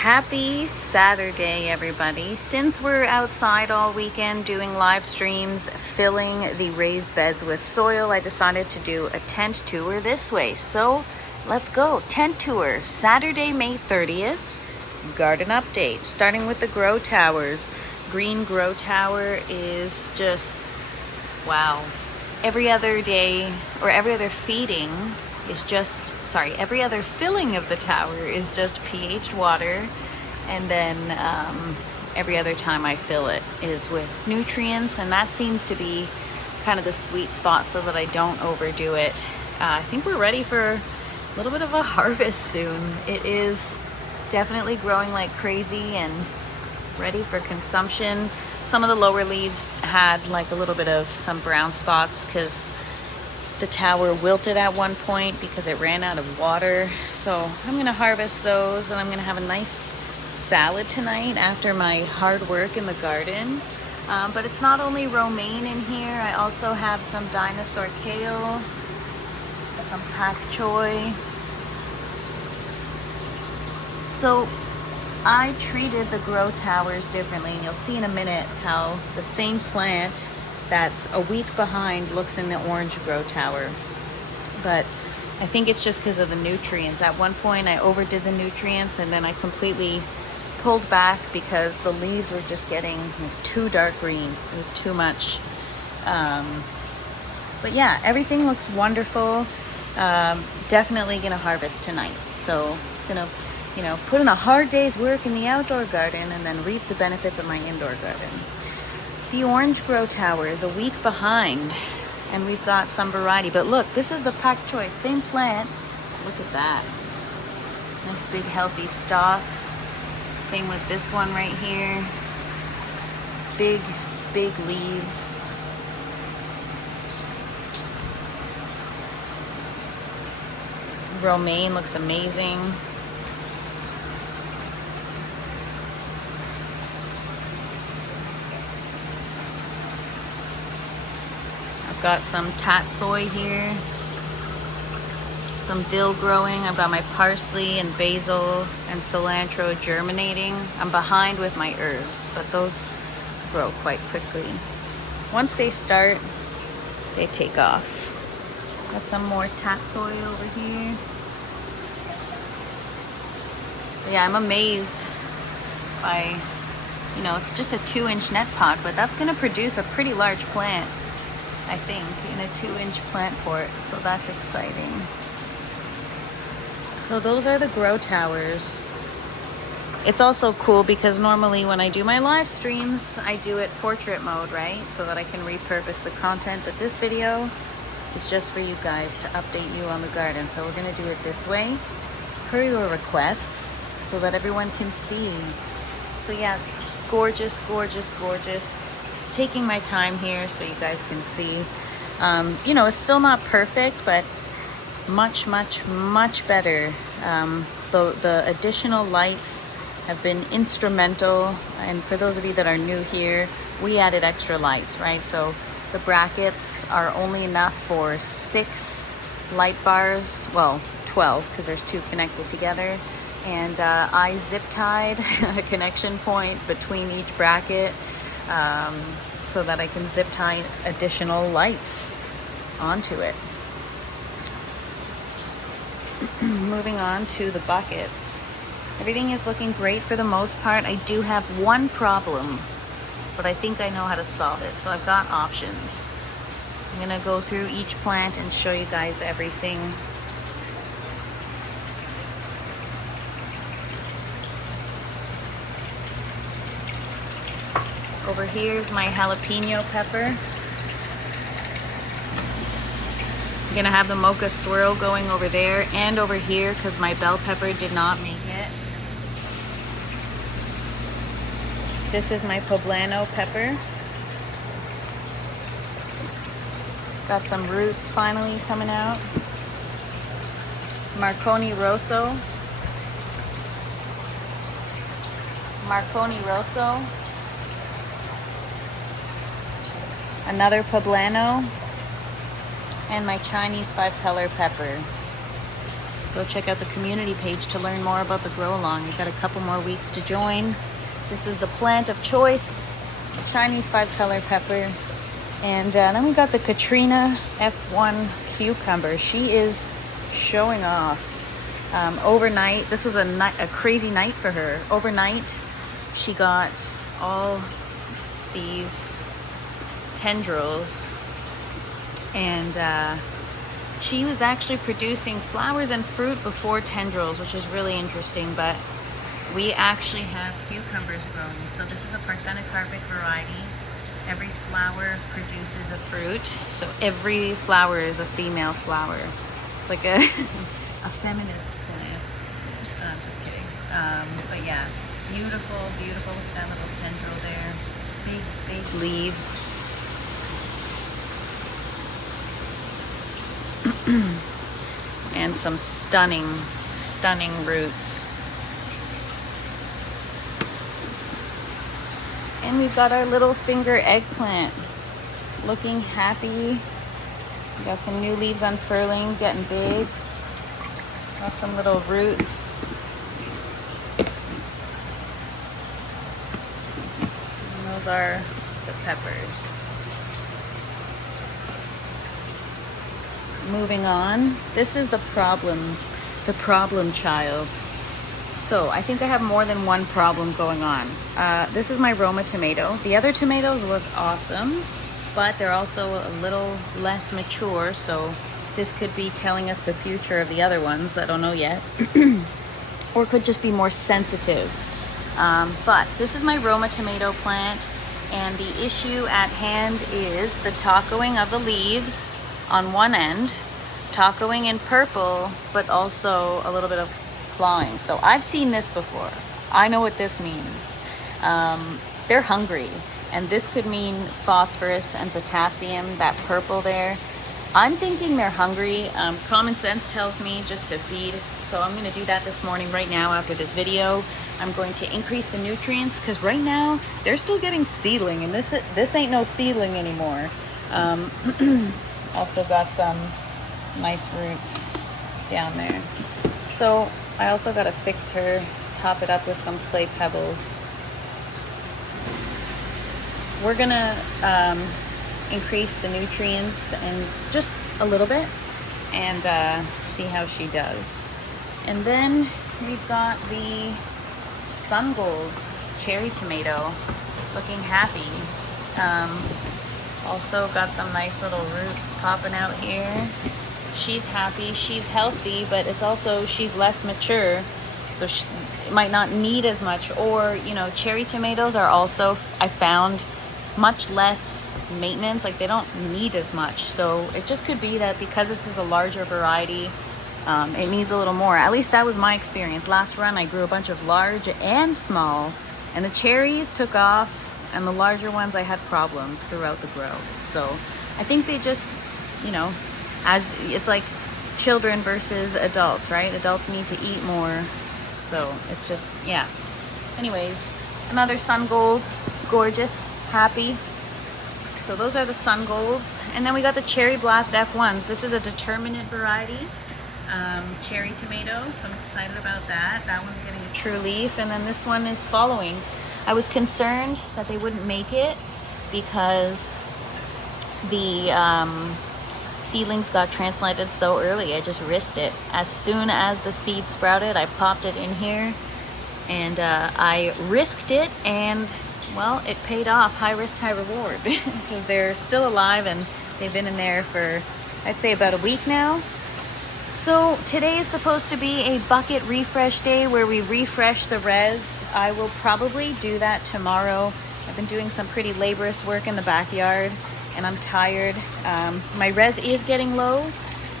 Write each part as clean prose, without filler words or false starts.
Happy Saturday, everybody. Since we're outside all weekend doing live streams, filling the raised beds with soil, I decided to do a tent tour this way. So let's go. Tent tour, Saturday, May 30th. Garden update, starting with the grow towers. Green grow tower is just, wow. Every other day, or every other feeding is just, sorry, every other filling of the tower is just pH water, and then every other time I fill it is with nutrients, and that seems to be kind of the sweet spot so that I don't overdo it. I think we're ready for a little bit of a harvest soon. It is definitely growing like crazy and ready for consumption. Some of the lower leaves had like a little bit of some brown spots because the tower wilted at one point because it ran out of water. So I'm gonna harvest those, and I'm gonna have a nice salad tonight after my hard work in the garden. But it's not only romaine in here. I also have some dinosaur kale, some pak choi. So I treated the grow towers differently, and you'll see in a minute how the same plant that's a week behind looks in the orange grow tower. But I think it's just because of the nutrients. At one point I overdid the nutrients, and then I completely pulled back because the leaves were just getting too dark green. It was too much. But yeah, everything looks wonderful. Definitely gonna harvest tonight. So gonna, put in a hard day's work in the outdoor garden and then reap the benefits of my indoor garden. The orange grow tower is a week behind, and we've got some variety. But look, this is the pak choi, same plant. Look at that. Nice big healthy stalks. Same with this one right here. Big leaves. Romaine looks amazing. Got some tatsoi here, some dill growing. I've got my parsley and basil and cilantro germinating. I'm behind with my herbs, but those grow quite quickly. Once they start, they take off. Got some more tatsoi over here. But yeah, I'm amazed by, it's just a 2-inch net pot, but that's gonna produce a pretty large plant, I think, in a 2-inch plant pot, so that's exciting. So those are the grow towers. It's also cool because normally when I do my live streams, I do it portrait mode, right? So that I can repurpose the content, but this video is just for you guys to update you on the garden. So we're gonna do it this way, per your requests, so that everyone can see. So yeah, gorgeous, gorgeous, gorgeous. Taking my time here so you guys can see. It's still not perfect, but much, much, much better. The additional lights have been instrumental, and for those of you that are new here, we added extra lights, right? So the brackets are only enough for 6 light bars, well, 12 because there's 2 connected together, and I zip tied a connection point between each bracket, so that I can zip tie additional lights onto it. Moving on to the buckets. Everything is looking great for the most part. I do have one problem, but I think I know how to solve it. So I've got options. I'm gonna go through each plant and show you guys everything. Over here is my jalapeno pepper. I'm gonna have the mocha swirl going over there and over here because my bell pepper did not make it. This is my poblano pepper. Got some roots finally coming out. Marconi Rosso. Another poblano, and my Chinese 5-color pepper. go check out the community page to learn more about the grow along. You've got a couple more weeks to join. This is the plant of choice, the Chinese 5-color pepper. And then we got the Katrina F1 cucumber. She is showing off. Overnight, this was a crazy night for her. Overnight, she got all these tendrils, and she was actually producing flowers and fruit before tendrils, which is really interesting. But we actually have cucumbers growing. So this is a parthenocarpic variety. Every flower produces a fruit. So every flower is a female flower. It's like a feminist plant. I'm just kidding. But yeah, beautiful, beautiful. Look at that little tendril there. Big, big leaves. And some stunning, stunning roots. And we've got our little finger eggplant looking happy. We got some new leaves unfurling, getting big. Got some little roots. And those are the peppers. Moving on, this is the problem child. So I think I have more than one problem going on. This is my Roma tomato. The other tomatoes look awesome, but they're also a little less mature, so this could be telling us the future of the other ones. I don't know yet. Or could just be more sensitive. But this is my Roma tomato plant, and the issue at hand is the tacoing of the leaves on one end, tacoing in purple, but also a little bit of clawing. So I've seen this before. I know what this means. They're hungry, and this could mean phosphorus and potassium, that purple there. I'm thinking they're hungry. Common sense tells me just to feed. So I'm gonna do that this morning right now after this video. I'm going to increase the nutrients because right now they're still getting seedling, and this ain't no seedling anymore. Also got some nice roots down there. So I also got to fix her, top it up with some clay pebbles. We're gonna increase the nutrients and just a little bit, and see how she does. And then we've got the Sun Gold cherry tomato looking happy. Also got some nice little roots popping out here. She's happy, she's healthy, but it's also, she's less mature, so she might not need as much. Or, you know, cherry tomatoes are also, I found, much less maintenance. Like, they don't need as much. So it just could be that because this is a larger variety, it needs a little more. At least that was my experience. Last run I grew a bunch of large and small, and the cherries took off, and the larger ones I had problems throughout the grow. So I think they just, you know, as it's like children versus adults, right? Adults need to eat more. So it's just, yeah. Anyways, another Sun Gold, gorgeous, happy. So those are the Sun Golds. And then we got the Cherry Blast F1s. This is a determinate variety, cherry tomato. So I'm excited about that. That one's getting a true leaf. And then this one is following. I was concerned that they wouldn't make it because the seedlings got transplanted so early. I just risked it. As soon as the seed sprouted, I popped it in here, and I risked it, and well, it paid off. High risk, high reward, because they're still alive, and they've been in there for, I'd say, about a week now. So today is supposed to be a bucket refresh day where we refresh the res. I will probably do that tomorrow. I've been doing some pretty laborious work in the backyard, and I'm tired. My res is getting low.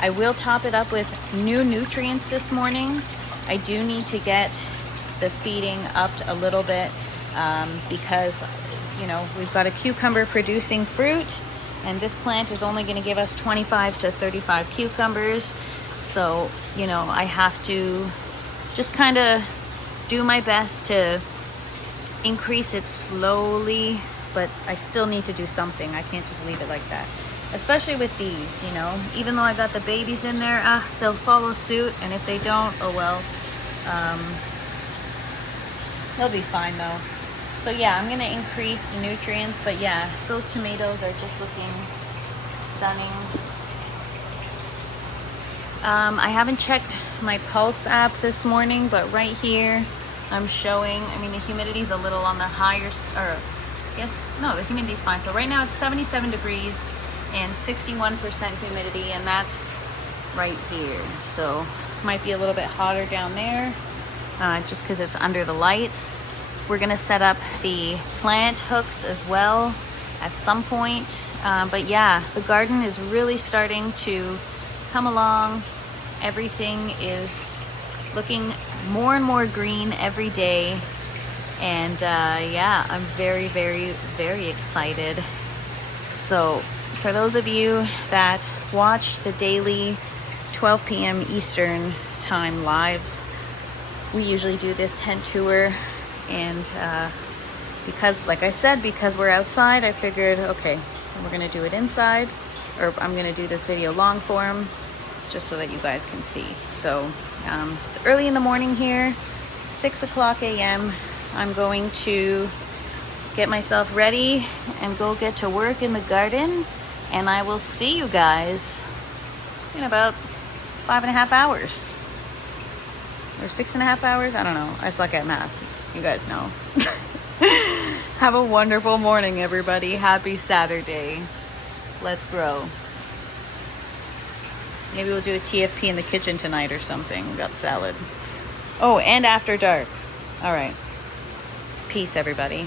I will top it up with new nutrients this morning. I do need to get the feeding upped a little bit because, you know, we've got a cucumber producing fruit, and this plant is only going to give us 25 to 35 cucumbers. So, you know, I have to just kind of do my best to increase it slowly, but I still need to do something. I can't just leave it like that. especially with these, you know, even though I got the babies in there, they'll follow suit. And if they don't, oh well. They'll be fine though. So yeah, I'm gonna increase the nutrients, but yeah, those tomatoes are just looking stunning. I haven't checked my Pulse app this morning, but right here I'm showing, I mean, the humidity's a little on the higher, or yes, no, the humidity's fine. So right now it's 77 degrees and 61% humidity, and that's right here. So might be a little bit hotter down there, just because it's under the lights. We're gonna set up the plant hooks as well at some point. But yeah, the garden is really starting to come along. Everything is looking more and more green every day. And yeah, I'm very, very, very excited. So for those of you that watch the daily 12 p.m. Eastern time lives, we usually do this tent tour. And because, like I said, because we're outside, I figured, okay, we're gonna do it inside, or I'm gonna do this video long form just so that you guys can see. So it's early in the morning here, 6 o'clock a.m. I'm going to get myself ready and go get to work in the garden, and I will see you guys in about 5.5 hours or 6.5 hours. I don't know, I suck at math, you guys know. Have a wonderful morning, everybody. Happy Saturday. Let's grow. Maybe we'll do a TFP in the kitchen tonight or something. We got salad. Oh, and after dark. All right. Peace, everybody.